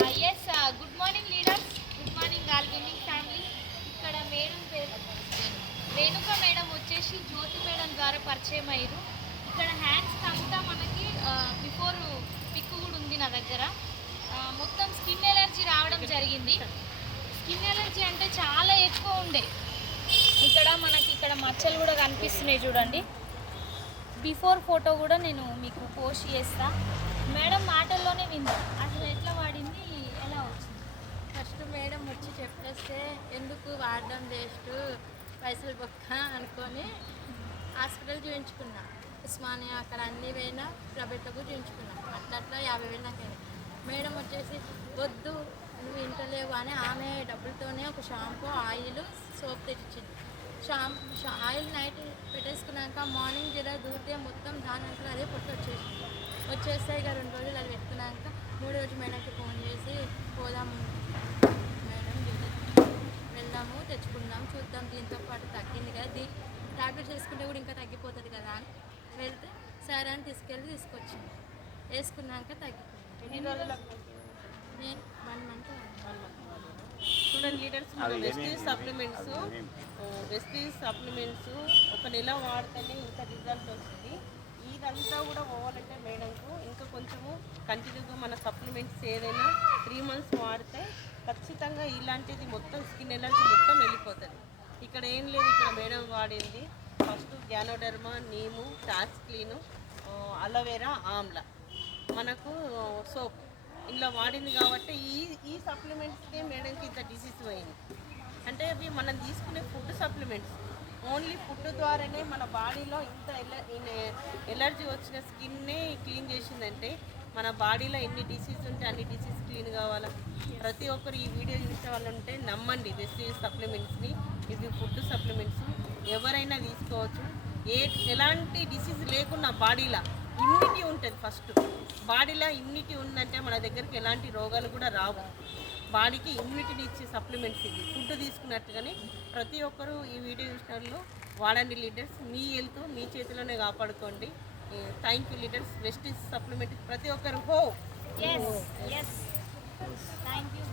Yes good morning leaders, good morning all winning family. ఇక్కడ madam పేరు Renuka madam వచ్చేసి జ్యోతి madam ద్వారా పరిచయం అయ్యారు. ఇక్కడ హ్యాండ్స్ అంతా మనకి బిఫోర్ పిక్ కూడా ఉంది నా దగ్గర. మొత్తం స్కిన్ ఎలర్జీ రావడం జరిగింది. స్కిన్ ఎలర్జీ అంటే చాలా ఎక్కువ ఉండే. ఇక్కడ మనకి ఇక్కడ మచ్చలు కూడా కనిపిస్తున్నాయి చూడండి. బిఫోర్ ఫోటో కూడా నేను మీకు పోస్ట్ చేస్తా. మేడం మాటల్లోనే విందా అసలు ఎట్లా వాడింది, ఎలా వచ్చింది. ఫస్ట్ మేడం వచ్చి చెప్పేస్తే ఎందుకు వాడడం వేస్ట్, పైసలు బొక్క అనుకొని హాస్పిటల్ చూపించుకున్నా. ఉస్మానియా అక్కడ అన్ని పోయినా, ప్రైవేట్లకు చూపించుకున్నా. అట్లా 50,000 నాకు అయింది. మేడం వచ్చేసి వద్దు నువ్వు ఇంటలేవు అని ఆమె డబ్బులతోనే ఒక షాంపూ, ఆయిల్, సోప్ తెచ్చిచ్చింది. ఆయిల్ నైట్ పెట్టేసుకున్నాక మార్నింగ్ జర దూరితే మొత్తం దాని అంతా అదే పొట్టు వచ్చేస్తాయి. ఇక 2 రోజులు అది పెట్టుకున్నాక 3వ రోజు మేడంకి ఫోన్ చేసి పోదాం మేడం వెళ్దాము, తెచ్చుకుందాం, చూద్దాం, దీంతో పాటు తగ్గింది కదా, టాబ్లెట్ చేసుకుంటే కూడా ఇంకా తగ్గిపోతుంది కదా అని వెళ్తే సరే అని తీసుకొచ్చింది. వేసుకున్నాక తగ్గిపోయింది. నేను 1 మంత్ స్టూడెంట్ లీడర్స్ మన వెస్టీజ్ సప్లిమెంట్స్ ఒక నెల వాడితేనే ఇంత రిజల్ట్ వస్తుంది. ఇదంతా కూడా పోవాలంటే మేడంకు ఇంకా కొంచెము కంటిన్యూగా మన సప్లిమెంట్స్ ఏదైనా 3 మంత్స్ వాడితే ఖచ్చితంగా ఇలాంటిది మొత్తం స్కిన్ ఎలర్జీ మొత్తం వెళ్ళిపోతుంది. ఇక్కడ ఏం లేదు, ఇక్కడ మేడం వాడింది first ganoderma, neem, tox clean, aloe vera, amla, మనకు సోప్ ఇలా వాడింది కాబట్టి ఈ సప్లిమెంట్స్కే మేడంకి ఇంత డిసీజ్ పోయింది. అంటే అవి మనం తీసుకునే ఫుడ్ సప్లిమెంట్స్, ఓన్లీ ఫుడ్ ద్వారానే మన బాడీలో ఇంత ఎలర్జీ వచ్చిన స్కిన్నే క్లీన్ చేసిందంటే మన బాడీలో ఎన్ని డిసీజ్ ఉంటే అన్ని డిసీజ్ క్లీన్ కావాలా. ప్రతి ఒక్కరు ఈ వీడియో చూసే వాళ్ళు ఉంటే నమ్మండి, వెస్టీజ్ సప్లిమెంట్స్ని. ఇవి ఫుడ్ సప్లిమెంట్స్, ఎవరైనా తీసుకోవచ్చు. ఎలాంటి డిసీజ్ లేకున్నా బాడీలో ఇమ్యూనిటీ ఉంటుంది. ఫస్ట్ బాడీలో ఇమ్యూనిటీ ఉందంటే మన దగ్గరికి ఎలాంటి రోగాలు కూడా రావు. బాడీకి ఇమ్యూనిటీని ఇచ్చే సప్లిమెంట్స్ ఇవి. ఫుడ్ తీసుకున్నట్టుగానే ప్రతి ఒక్కరూ ఈ వీడియో చూసిన వాడండి లీడర్స్. మీ హెల్త్ మీ చేతిలోనే కాపాడుకోండి. Thank you leaders. Vestige supplement ప్రతి ఒక్కరు థ్యాంక్ యూ.